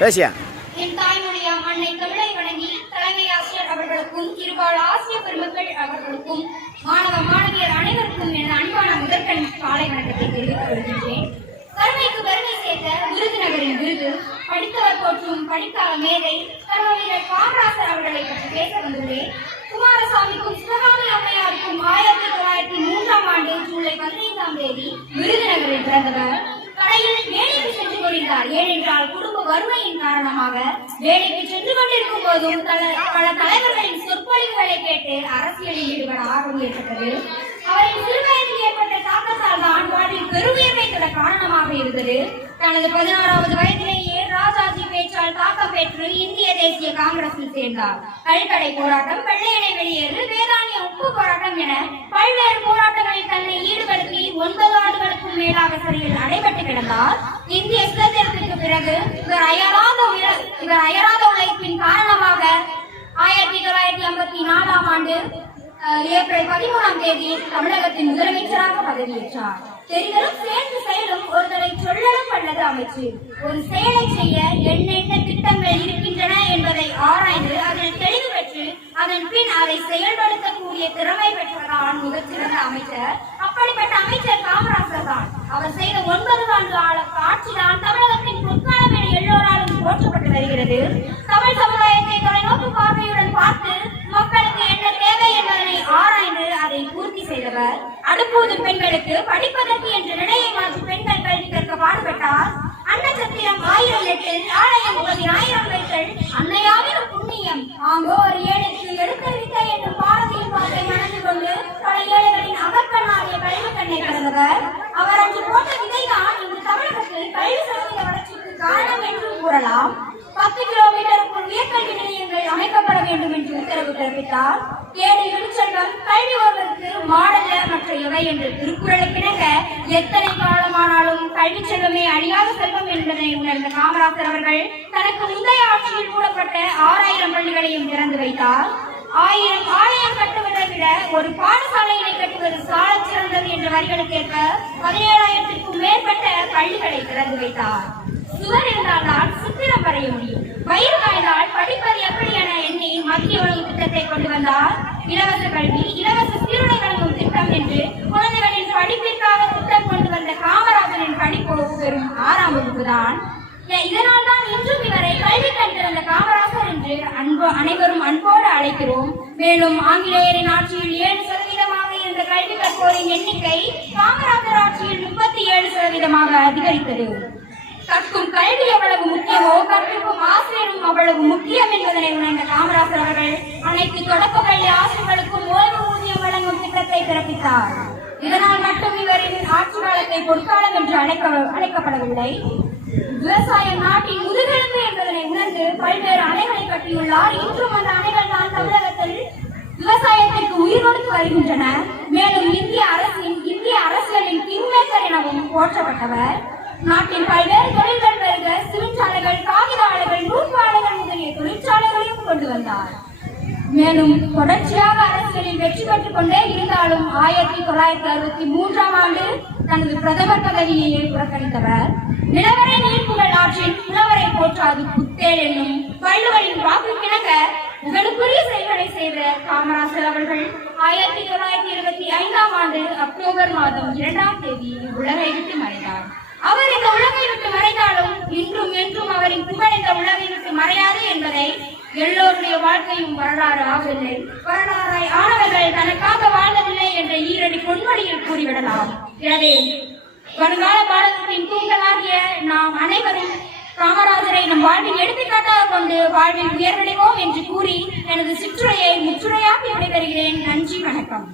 பேசியா என் தாய்மொழியாம் அன்னை தமிழை வணங்கி தலைமை ஆசிரியர் அவர்களுக்கும் இருபால் ஆசிரிய பெருமக்கள் அவர்களுக்கும் மாணவ மாணவியர் அனைவருக்கும் எனது அன்பான முதற்கண் காலை வணக்கத்தை தெரிவித்துக் கொள்கின்றேன். கருமைக்கு பெருமை சேர்த்த விருதுநகரின் விருது படித்தவர் போற்றும் படிக்காத மேதை கர்மவீரர் காமராசர் அவர்களை பற்றி பேச வந்துள்ளேன். குமாரசாமிக்கும் சிவகாமி அம்மையாருக்கும் 1903 ஜூலை 15 விருதுநகரில் பிறந்தவர். கடையில் வேலைக்கு சென்று கொண்டிருந்தார். ஏனென்றால் குடும்ப வறுமையின் காரணமாக வேலைக்கு சென்று கொண்டிருக்கும் போதும் பல தலைவர்களின் சொற்பொழிவுகளை கேட்டு அரசியலில் ஈடுபட ஆர்வம் ஏற்பட்டது. அவரின் சிறுவயதில் ஏற்பட்ட தாக்கத்தால் தான் வாழ்வில் பெருவியர்வை தொட காரணமாக இருந்தது. தனது 16வது வயதிலேயே ராஜாஜி பேச்சால் தாக்கம் பெற்று இந்திய தேசிய காங்கிரஸில் சேர்ந்தார். கல்கடை போராட்டம், வெள்ளையனை வெளியேறு, வேதாந்திய உப்பு போராட்டம் என பல்வேறு போராட்டங்களில் தன்னை ஈடுபடுத்தி 9 ஆண்டுகளுக்கும் மேலாக சிறையில் அடைபட்டு கிடந்தார். இந்திய சுதந்திரத்திற்கு பிறகு இவர் அயராத உழைப்பின் காரணமாக 1954 ஏப்ரல் 13 தமிழகத்தின் முதலமைச்சராக பதவியேற்றார். தெரிதலும் சேர்ந்து செயலும் ஒருத்தரை சொல்லலும் வல்லது அமைச்சு. ஒரு செயலை செய்ய என்னென்ன திட்டங்கள் இருக்கின்றன என்பதை ஆராய்ந்து அதன் தெளிவு பெற்று அதன் பின் அதை செயல்படுத்தக்கூடிய திறமை பெற்றவர்தான் மிகச்சிறந்த அமைச்சர். அப்படிப்பட்ட அமைச்சர் காமராசர் தான். அவர் செய்த 9 ஆண்டு ஆட்சிதான் தமிழகத்தின் பொற்காலம் என எல்லோராலும் போற்றப்பட்டு வருகிறது. தமிழ் சமுதாயத்தை தொலைநோக்கு பார்வையுடன் பார்த்து மக்களுக்கு என்ன தேவை என்பதனை ஆராய்ந்து அதை பூர்த்தி செய்தவர். அடுப்பூதும் பெண்களுக்கு படிப்பதற்கு என்ற நிலையை மாற்றி பெண்கள் கல்வி கற்க பாடுபட்டார். அன்னச்சத்திரம் 1000 லிட்டர், ஆலயம் 10,000 வைத்தல், அன்னையாவின் புண்ணியம் ஆங்கோர் ஏழைக்கு எடுத்தறிவித்த என்னும் பாரதியின் பாட்டை மனதில் கொண்டு பல ஏழைகளின் அகக்கண்ணாடிய கல்வி கண்ணை கடந்தவர். அவர் அன்று போட்ட விதைதான் இன்று தமிழகத்தில் கல்வி சதவீத வளர்ச்சிக்கு காரணம் என்று கூறலாம். 10 கிலோமீட்டருக்குள் உயர்கல்வி நிலையங்கள் அமைக்கப்பட வேண்டும் என்று உத்தரவு பிறப்பித்தார். ஏழை விழுச்செல்வம் கல்வி ஒருவருக்கு மாடல்ல மற்ற எவை என்று திருக்குறளுக்கிணங்க எத்தனை காலமானாலும் கல்வி செல்வமே அழியாத செல்வம் என்பதை உணர்ந்த காமராசர் அவர்கள் தனக்கு முந்தைய ஆட்சியில் மூடப்பட்ட 6000 பள்ளிகளையும் திறந்து வைத்தார். 1000 ஆலயம் கட்டுவதை விட ஒரு பாடசாலையை கட்டுவது சாலச் சிறந்தது என்ற வரிகளுக்கேற்ப 17,000க்கும் மேற்பட்ட பள்ளிகளை திறந்து வைத்தார். சுவர் இருந்தால்தான் சித்திரம் வரைய முடியும். வயிறு காய்ந்தால் படிப்பது எப்படி என எண்ணி மத்திய உணவு திட்டத்தை கொண்டு வந்தார். இலவச கல்வி, இலவச சீருடை வழங்கும் திட்டம் என்று குழந்தைகளின் படிப்பிற்காக திட்டம் கொண்டு வந்த காமராஜரின் படிப்பு வெறும் 6ஆம் வகுப்பு தான். இதனால் தான் இன்றும் இவரை கல்வி கண்டிருந்த காமராசர் என்று அனைவரும் அன்போடு அழைக்கிறோம். மேலும் ஆங்கிலேயரின் ஆட்சியில் 7% இருந்த கல்வி கற்போரின் எண்ணிக்கை காமராஜர் ஆட்சியில் 37% அதிகரித்தது. கற்கும் கல்வி எவ்வளவு முக்கியமோ கற்பிக்கும் ஆசிரியரும் அவ்வளவு முக்கியம் என்பதனை உணர்ந்த காமராசர் அவர்கள் அனைத்து தொடக்க பள்ளி ஆசிரியர்களுக்கும் ஓய்வு ஊதியம் வழங்கும் திட்டத்தை பிறப்பித்தார். இதனால் மட்டும் இவரின் ஆட்சி காலத்தை பொற்காலம் என்று அழைக்கப்படவில்லை. விவசாயம் நாட்டின் முதுகெலும்பு என்பதனை உணர்ந்து பல்வேறு அணைகளை கட்டியுள்ளார். இன்றும் அந்த அணைகள் தான் தமிழகத்தில் விவசாயத்திற்கு உயிர் கொடுத்து வருகின்றன. மேலும் இந்திய அரசியலின் கிங்மேக்கர் எனவும் போற்றப்பட்டவர். நாட்டின் பல்வேறு தொழில்கள் பெருக சிறுச்சாலைகள், காகித ஆலைகள், நூற்பு ஆலைகள் முதலிய தொழிற்சாலைகளையும் கொண்டு வந்தார். மேலும் தொடர்ச்சியாக அரசியலில் வெற்றி பெற்றுக் கொண்டே இருந்தாலும் 1963 தனது பிரதமர் பதவியையே புறக்கணித்தவர். நிலவரை நீர்ப்புகள் ஆற்றின் புலவரை போற்றாது புத்தேல் என்னும் வள்ளுவரின் வாக்குக்கிணங்க புகழுக்குரிய செயல்களை செய்த காமராசர் அவர்கள் 1925 அக்டோபர் 2 உலகை விட்டு மறைந்தார். அவர் இந்த உலகை விட்டு மறைந்தாலும் இன்றும் என்றும் அவரின் புகழ் இந்த உலகை விட்டு மறையாது என்பதை எல்லோருடைய வாழ்க்கையும் வரலாறு ஆகவில்லை. வரலாறாய் ஆனவர்கள் தனக்காக வாழ்வதில்லை என்ற ஈரடி பொன்மொழியில் கூறிவிடலாம். எனவே வருங்கால பாரதத்தின் தூண்டலாகிய நாம் அனைவரும் காமராஜரை நம் வாழ்வில் எடுத்துக்காட்டாக கொண்டு வாழ்வில் உயர்வடைவோம் என்று கூறி எனது சிற்றுரையை முற்றுரையாக்கி விடைபெறுகிறேன். நன்றி, வணக்கம்.